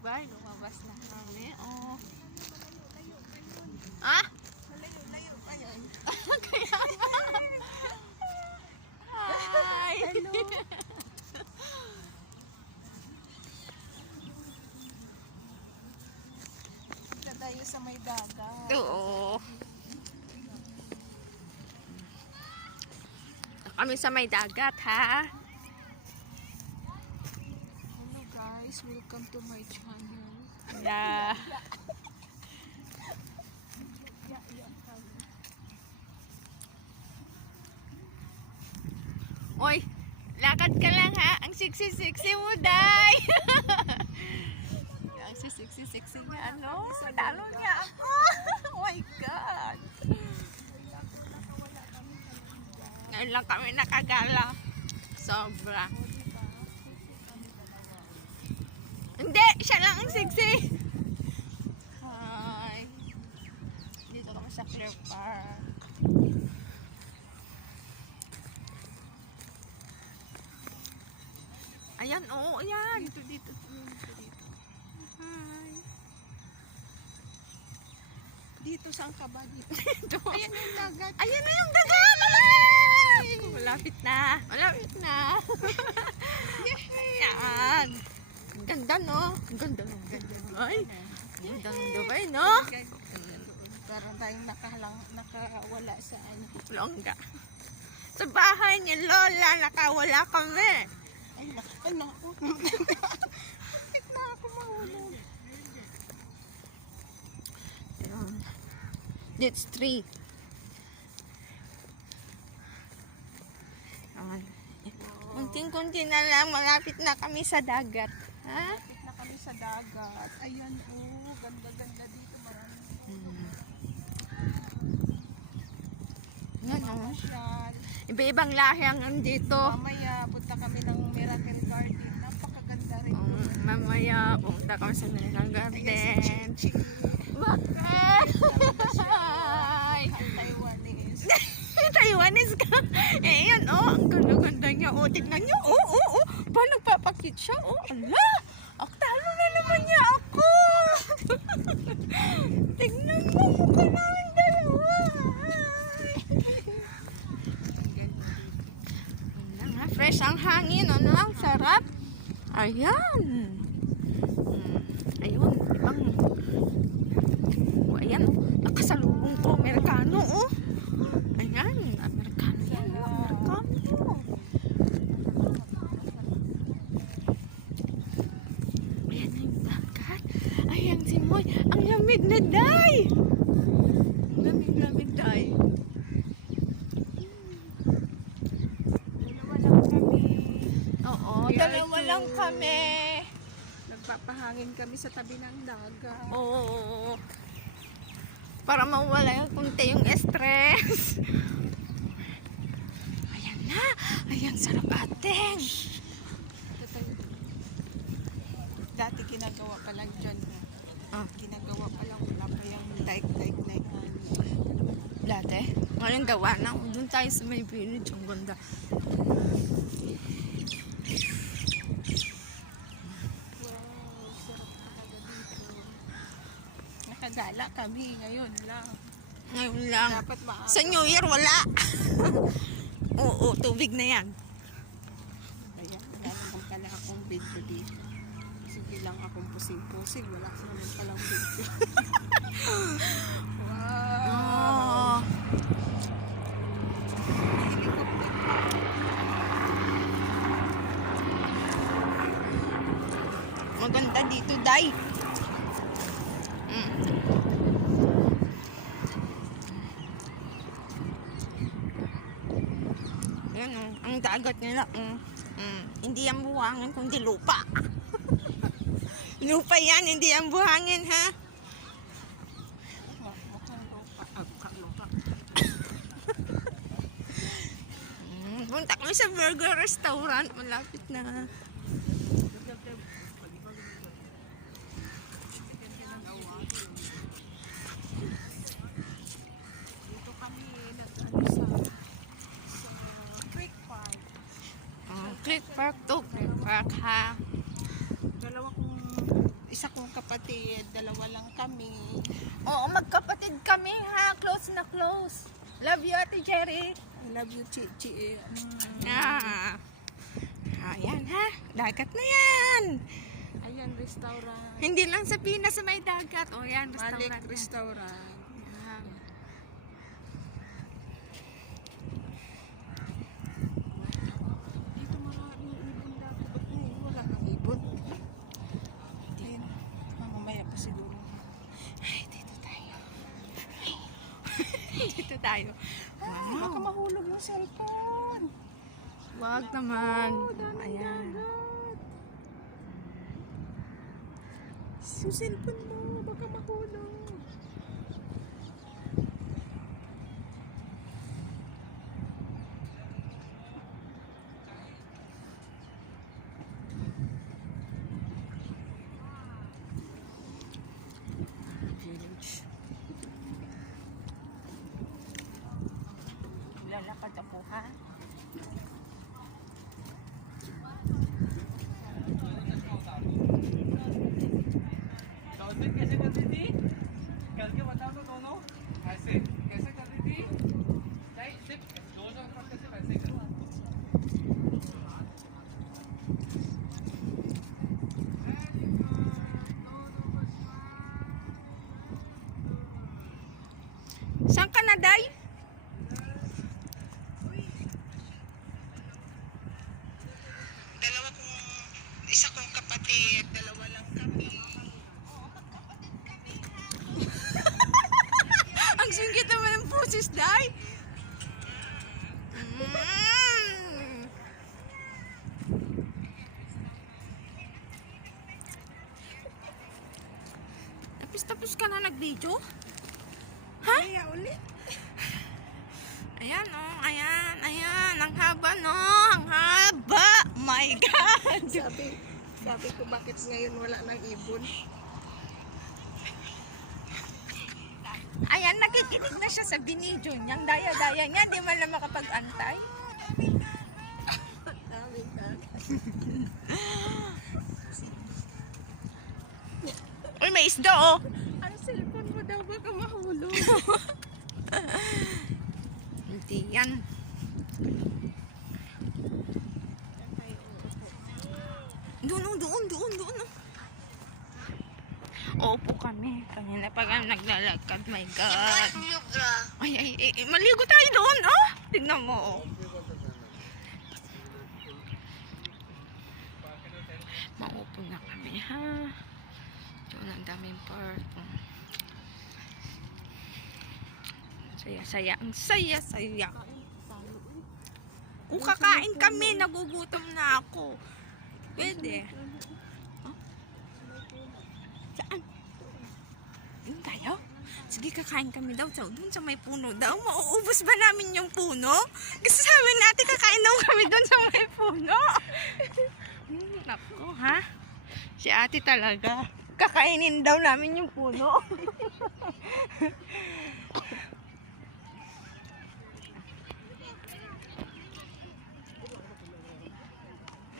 Bay, lumabas na kami. Oh. Ah? Malayo-layo pa yun. Kaya nga. Hi! Hello. Punta tayo sa may dagat. Oo. Kami sa may dagat, ha? Hello guys, welcome to my channel. Yeah. Oy, lakad ka lang, ha? Ang sexy-sexy mo, Day! Ang sexy-sexy niya, ano? Talo niya ako! Oh my God! Ngayon lang kami nakagala. Sobra. Hindi! Siya lang ang sexy! Hi! Dito kami sa Clear Park. Ayan, oo, ayan. Dito. Hi. Dito saan ka ba? Dito. Dito. Ayan yung dagat. Ayan na yung dagat! Ay! Malapit na. Malapit na. Ayan. Ang ganda, no? Ang ganda, no? Ay! Ang ganda ng Dubai, no? Parang tayong nakawala sa ano. Longga. Sa bahay ni Lola, nakawala kami. Ay, ano ako? Bakit na ako mahulog? Ayan. That's 3. Ayan. Kunting-kunti na lang, malapit na kami sa dagat. Ha? Malapit na kami sa dagat. Ayan, oh, ganda-ganda dito. Marami. Yan, oh. Masyal. Iba-ibang lahi ang nandito. Mamaya, punta kami ng Miracle Garden. Napakaganda rin. Mamaya, pumunta kami sa Miracle Garden. Bakit? Ay! Ang Taiwanese. Taiwanese ka. Eh, yan, oh. Ang ganda-ganda niya. Oh, tignan niyo. Oh, oh, oh. Ba, nagpapakit siya. Oh, ala. Talo na naman niya ako. Tignan mo. Mukha namin dalawa. Fresh ang hangin, ano? Ang sarap. Ayan. Ayun, ibang. Oh, ayan, oh. Nakasalubong ko, Amerikano, oh. Ayan, Amerikano yan, oh. Amerikano. Ayan na yung dagat. Ayan si Moy. Ang lamig na, Day. Ang lamig-lamig, Day. Oo, dalawa lang kami. Nagpapahangin kami sa tabi ng dagat. Oo. Para mawala yung kunti yung stress. Ayan na. Ayan, sarap ating. Dati ginagawa pa lang dyan. Ah. Ginagawa pa lang. Wala pa yung daik-daik na yan. Dati? Ngayon gawa na. Doon tayo sa may village. Ang ganda. Wow, sarap talaga dito. Nakagala kami ngayon lang. Ngayon lang. Dapat maaga. Sa New Year, wala. Oo, tubig na yan. Ayan, wala naman pala akong video dito. Sige lang akong pusing-pusing. Wala ka naman palang video. Wow. Oh. Maganda dito, Day. Yan, oh. Ang dagat nila. Hindi yan buhangin, kundi lupa. Lupa yan, hindi yan buhangin, ha? Mukhang lupa. Punta kami sa burger restaurant. Malapit na. Dito kami sa Creek Park. Creek Park to. Creek Park, ha? Dalawa kong isa kong kapatid, dalawa lang kami. Oo, magkapatid kami ha. Close na close. Love you, Ate Jerry. I love you, Chichi. Ah. Ayan ha. Dagat na yan. Ayan, restaurant. Hindi lang sa Pinas sa may dagat. O yan, Malik restaurant. Restaurant. Yan. Dito maraming ibon dati. Ba't ngayon wala kang ibon? Ayun, mamaya pa siguro. Ay, dito tayo. Dito tayo. Baka Wow. mahulog yung cellphone. Wag naman. Daming Ayan. dagat. Yung cellphone mo, baka mahulog. Village. Lalakad ako ha. टॉलमेट कैसे करती थी करके बताओ तो दोनों ऐसे कैसे करती थी नहीं सिर्फ जोर जोर पकड़ से वैसे करो Saan ka na, Day? Isa kong kapatid, dalawa lang kami. Ang singkit naman ng pusis, Day. Tapos ka na nag-video? Ha? Kaya ulit. Ayan, oh. Ayan, ayan. Ang haba, no? Ang haba. My God. Sabi ko bakit ngayon wala nang ibon. Ayan, nakikinig na siya sa binidyo niyang daya-daya niya. Di man lang makapag-antay. Dami ka. Uy, may isda, oh. Ang cellphone mo daw baka mahulog. Hindi yan. Doon, oh, doon. Opo kami. Kanina pa kami naglalakad. My God. Ay, maligo tayo doon, oh. Tignan mo, oh. Maupo na kami, ha. Doon ang daming park. Saya-saya. Ang saya-saya. Kung kakain kami, nagugutom na ako. Pwede. Huh? Saan? Doon tayo? Sige, kakain kami daw. Doon sa may puno daw. Mauubos ba namin yung puno? Kasi sabi natin, kakain daw kami doon sa may puno. Naku, ha? Si ate talaga. Kakainin daw namin yung puno.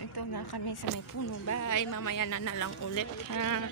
Ito na kami sa may puno. Bye. Mamaya na lang ulit, ha?